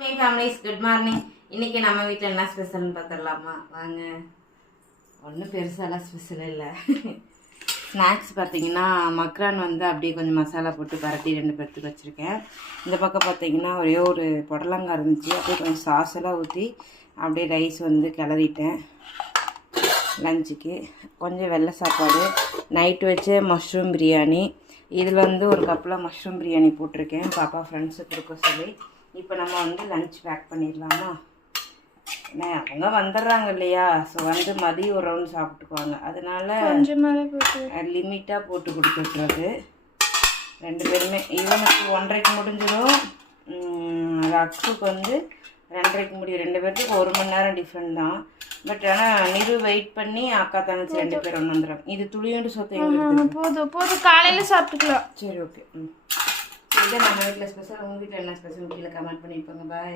Families good morning. இன்னைக்கு நம்ம வீட்டில் என்ன ஸ்பெஷல்னு பார்த்துடலாமா வாங்க. ஒன்றும் பெருசாலாம் ஸ்பெஷல் இல்லை. ஸ்நாக்ஸ் பார்த்தீங்கன்னா மக்ரான் வந்து அப்படியே கொஞ்சம் மசாலா போட்டு பரட்டி 2 பேர்த்துக்கு வச்சுருக்கேன். இந்த பக்கம் பார்த்தீங்கன்னா ஒரே ஒரு புடலங்காய் இருந்துச்சு, அப்படியே கொஞ்சம் சாஸ் எல்லாம் ஊற்றி அப்படியே ரைஸ் வந்து கிளறிட்டேன். லஞ்சுக்கு கொஞ்சம் வெள்ளை சாப்பாடு, நைட்டு வச்ச மஷ்ரூம் பிரியாணி. இதில் வந்து ஒரு கப்பில் மஷ்ரூம் பிரியாணி போட்டிருக்கேன் பாப்பா ஃப்ரெண்ட்ஸுக்கு கொடுக்க சொல்லி. இப்போ நம்ம வந்து லஞ்ச் பேக் பண்ணிடலாமா? ஏன்னா அவங்க வந்துடுறாங்க இல்லையா, ஸோ வந்து மதியம் ஒரு ரவுண்ட் சாப்பிட்டுக்குவாங்க, அதனால லிமிட்டாக போட்டு கொடுத்துட்றது. 2 பேருமே இவனுக்கு 1:30 முடிஞ்சிடும், ரக்ஸுக்கு வந்து 2:30 முடியும். 2 பேர்த்துக்கு 1 மணி நேரம் டிஃப்ரெண்ட் தான். பட் ஆனால் நிறு வெயிட் பண்ணி அக்கா தங்கச்சி 2 பேர் ஒன்று வந்துடும். இது துளியோண்டு சொத்து போதும் போதும், காலையில் சாப்பிட்டுக்கலாம். சரி ஓகே. இதை நம்ம வீட்டில் ஸ்பெஷல். உங்கள் வீட்டில் என்ன ஸ்பெஷல் கீழே கமெண்ட் பண்ணியிருப்பாங்க. பாய்.